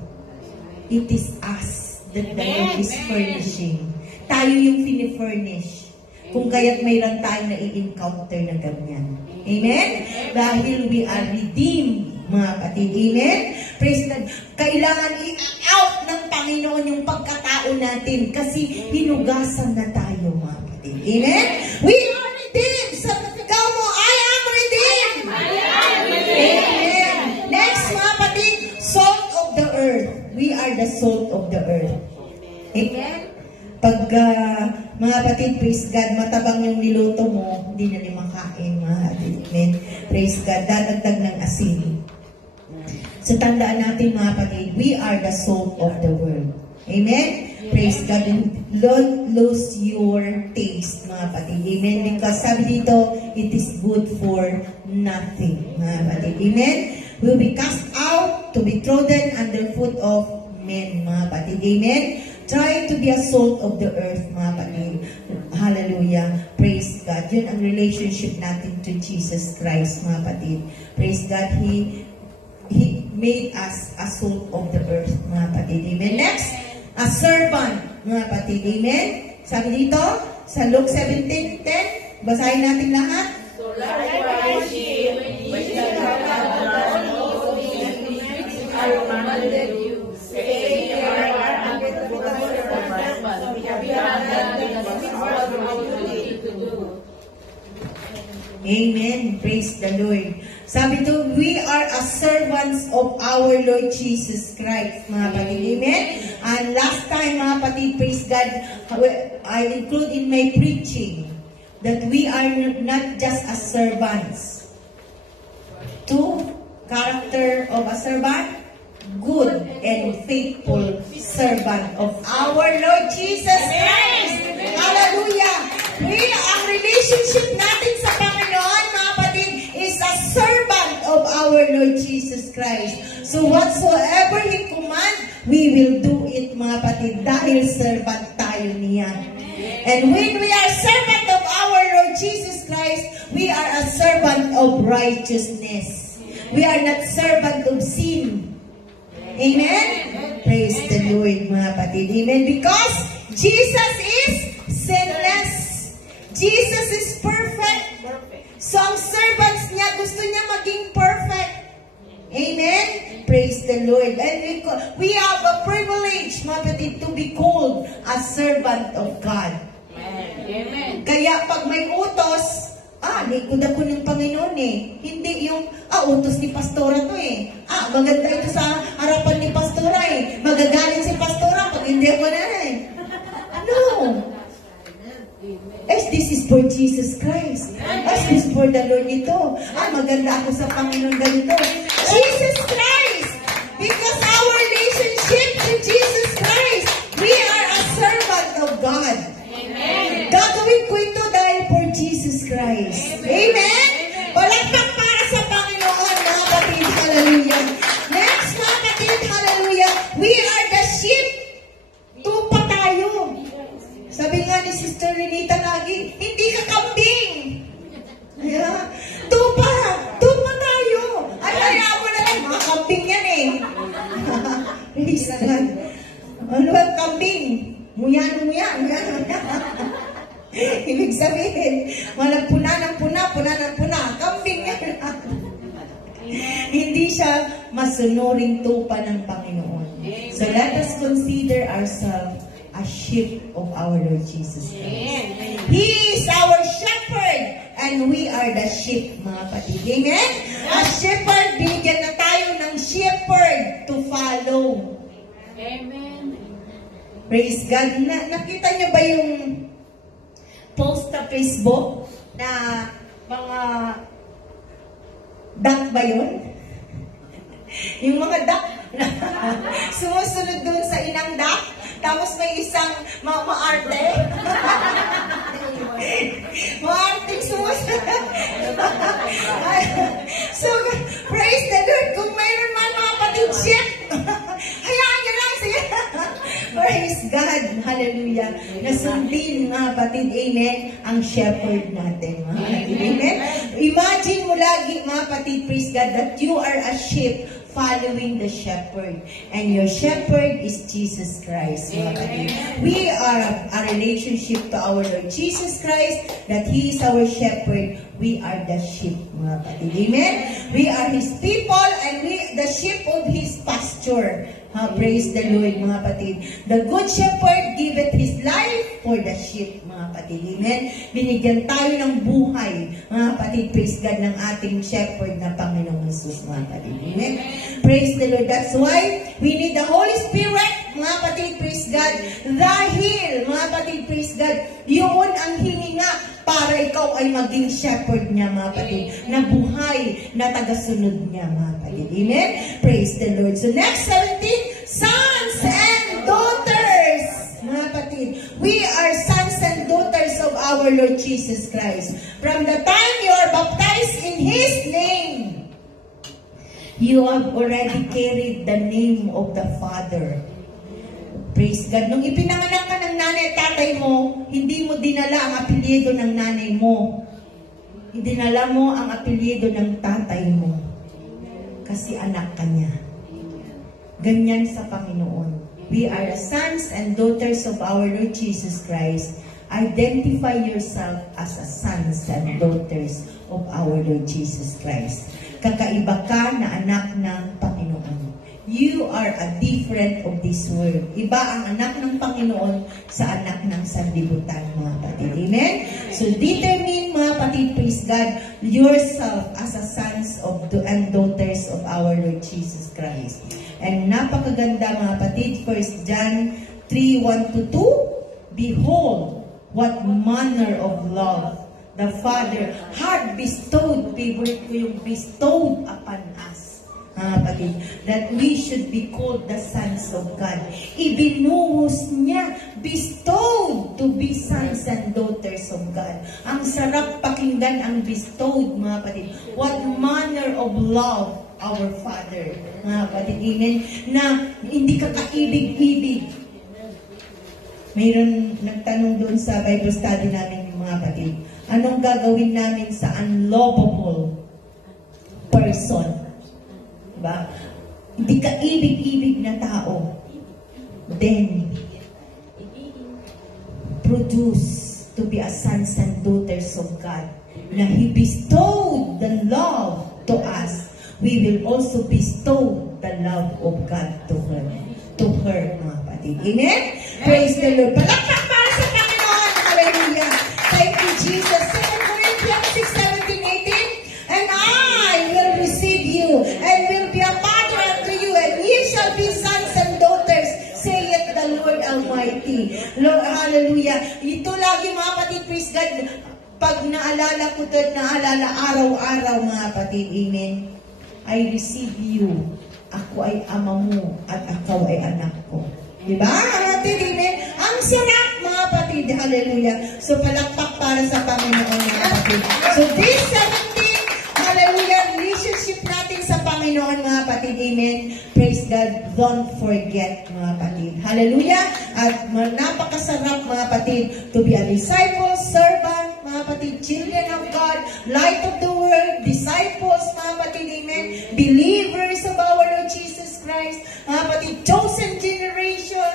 It is us that the Lord is furnishing. Tayo yung fini-furnish. Kung kaya't mayroon tayong nai-encounter na ganyan. Amen? Dahil we are redeemed, mga kapatid. Amen? Praise God. Kailangan i-out ng Panginoon yung pagkatao natin kasi hinugasan na tayo, mga kapatid. Amen? We are redeemed. Sa pagkakaw mo, I am redeemed. Amen. Next, mga kapatid, salt of the earth. We are the salt of the earth. Amen? Pag, mga kapatid, praise God, matabang yung niluto mo, hindi na ni makain, mga kapatid. Amen? Praise God, dadagdag ng asin. So, tandaan natin, mga kapatid, we are the salt of the world. Amen? Praise God. Don't lose your taste, mga kapatid. Amen? Because sabi dito, it is good for nothing, mga kapatid. Amen? Will be cast out to be trodden underfoot of men, mga kapatid. Amen? Try to be a salt of the earth, mga kapatid. Hallelujah. Praise God. Yun ang relationship natin to Jesus Christ, mga kapatid. Praise God. He made us a salt of the earth, mga kapatid. Amen. Next, a servant, mga kapatid. Amen. Sabi dito, sa Luke 17:10, basahin natin lahat. So likewise, ye, which have done all these things I commanded you, saying, ye are under the servants, we have done what we told you to do. Amen. Praise the Lord. Sabi to, we are as servants of our Lord Jesus Christ, mga kapatid. Amen? And last time, mga kapatid, praise God, I include in my preaching that we are not just as servants. Two, character of a servant, good and faithful servant of our Lord Jesus Christ. Hallelujah! Ang relationship natin sa Panginoon, mga kapatid, is a servant of our Lord Jesus Christ. So whatsoever He command, we will do it, mga kapatid, dahil servant tayo niya. And when we are servant of our Lord Jesus Christ, we are a servant of righteousness. We are not servant of sin. Amen? Praise the Lord, mga kapatid. Amen? Because Jesus is sinless. Jesus is perfect. So ang servants niya, gusto niya maging perfect. Amen? Praise the Lord. And we have a privilege, mga kapatid, to be called a servant of God. Amen. Kaya pag may utos, likod ako ng Panginoon eh. Hindi yung, utos ni Pastora to eh. Maganda ito sa harapan ni Pastora eh. Magagalit si Pastora pag hindi ako na eh. No. As this is for Jesus Christ. As this is for the Lord ito. Maganda ako sa Panginoon ganito. Jesus Christ! Because our relationship to Jesus Christ, we are a servant of God. Amen. Gagawin ko ito dahil for Jesus Christ. Amen? Palakpak para sa Panginoon, mga kapatid. Hallelujah. Next, mga kapatid. Hallelujah. We are the sheep. Tupa tayo. Sabi nga ni Sister Renita lagi, hindi ka kambing. Yeah. Tupa tayo. Ay, mo na lang, mga kambing yan eh. Praise Ano ba, kambing? Muya. Ibig sabihin, walang puna ng puna. Kambing yan. Hindi siya masunuring tupa ng Panginoon. So let us consider ourselves a sheep of our Lord Jesus Christ. He is our shepherd and we are the sheep, mga kapatid. Amen? As shepherd, binigyan na tayo ng shepherd to follow. Amen. Praise God. Nakita niyo ba yung post sa Facebook na mga duck ba yun? Yung mga duck na sumusunod dun sa inang duck, tapos may isang maarte. Maarte sumusunod. So, praise the Lord. Kung mayroon man mga kapatid sheep, hayaan nyo lang. Sige. Praise God. Hallelujah. Nasundin mga kapatid. Amen. Ang shepherd natin. Mga kapatid. Amen. Imagine mo lagi mga kapatid, praise God, that you are a sheep following the shepherd. And your shepherd is Jesus Christ. Mga kapatid. We are a relationship to our Lord Jesus Christ, that He is our shepherd. We are the sheep, mga kapatid. Amen? We are His people and we the sheep of His pasture. Praise the Lord, mga kapatid. The good shepherd giveth His life for the sheep, mga kapatid. Amen? Binigyan tayo ng buhay, mga kapatid, praise God, ng ating shepherd na Panginoong Jesus, mga kapatid. Amen? Praise the Lord. That's why we need the Holy Spirit, mga kapatid, praise God. Dahil, mga kapatid, praise God, yun ang hininga para ikaw ay maging shepherd niya, mga kapatid, na buhay, na tagasunod niya, mga kapatid. Amen? Praise the Lord. So next 17, sons and daughters, mga kapatid. We are sons and daughters of our Lord Jesus Christ. From the time you are baptized in His name, you have already carried the name of the Father. Praise God. Nung ipinanganak ka ng nanay at tatay mo, hindi mo dinala ang apelyido ng nanay mo. Dinala mo ang apelyido ng tatay mo. Kasi anak ka niya. Ganyan sa Panginoon. We are the sons and daughters of our Lord Jesus Christ. Identify yourself as a sons and daughters of our Lord Jesus Christ. Kakaiba ka na anak ng Panginoon. You are a different of this world. Iba ang anak ng Panginoon sa anak ng sanlibutan, mga kapatid. Amen? So, determine, mga kapatid, praise God, yourself as a sons of and daughters of our Lord Jesus Christ. And napakaganda, mga kapatid, 1 John 3:1-2, Behold, what manner of love the Father had bestowed, favorite ko yung bestowed upon us. Kapatid, that we should be called the sons of God. Ibinuhos niya, bestowed to be sons and daughters of God. Ang sarap pakinggan ang bestowed, mga kapatid. What manner of love our Father, mga kapatid, amen, na hindi ka kaibig-ibig. Mayroon nagtanong doon sa Bible study namin, mga kapatid, anong gagawin namin sa unlovable person? Diba? Hindi ka ibig-ibig na tao. Then, produce to be a sons and daughters of God. Na He bestowed the love to us. We will also bestow the love of God to her. To her, mga kapatid. Amen? Praise the Lord. Palakpak para sa Panginoon. Hallelujah. Thank you, Jesus. 2 Corinthians 6:17-18, and I will receive you and will be a father unto you, and ye shall be sons and daughters, saith the Lord Almighty. Lord, hallelujah. Ito lagi, mga kapatid, praise God. Pag naalala ko ito at naalala araw-araw, mga kapatid, amen, I receive you. Ako ay ama mo at ikaw ay anak ko. Diba, kapatid? Amen? Ang sarap, mga kapatid. Hallelujah. So, palakpak para sa Panginoon, mga kapatid. So, this 17, hallelujah, relationship natin sa Panginoon, mga kapatid. Amen? Praise God. Don't forget, mga kapatid. Hallelujah. At napakasarap, mga kapatid, to be a disciple, servant, mga kapatid, children of God, light of the world, disciples, mga kapatid, amen, believers of our Lord Jesus Christ, mga kapatid, chosen generation,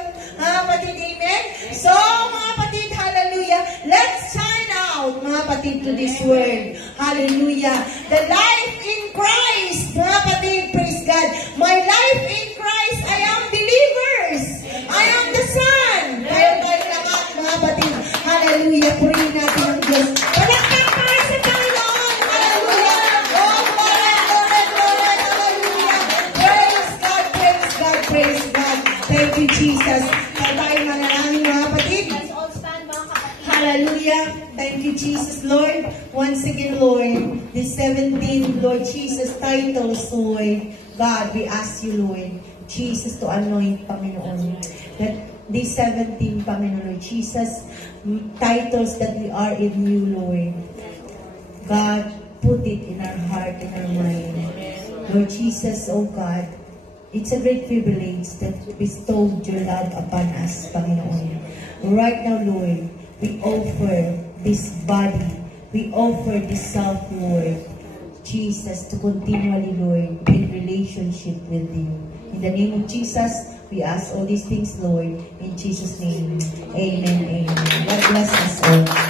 into this world. Hallelujah. The life in Christ, mga kapatid, praise God. My life in Christ, I am believers. I am the Son. Tayo lahat, mga kapatid. Hallelujah. Purihin natin ang Diyos. Palakpak para sa Panginoon. Hallelujah. Oh, glory, glory, glory. Hallelujah. Praise God, praise God, praise God. Thank you, Jesus. Tayo manalangin, mga kapatid. Let's all stand, mga kapatid. Hallelujah. Thank you, Jesus, Lord. Once again, Lord, the 17, Lord Jesus, titles, Lord. God, we ask you, Lord, Jesus, to anoint, Panginoon. That these 17, Panginoon, Lord Jesus, titles that we are in you, Lord. God, put it in our heart, in our mind. Lord Jesus, oh God, it's a great privilege that you bestowed your love upon us, Panginoon. Right now, Lord, we offer this body, we offer this self, Lord, Jesus, to continually, Lord, in relationship with you. In the name of Jesus, we ask all these things, Lord, in Jesus' name. Amen, amen. God bless us all.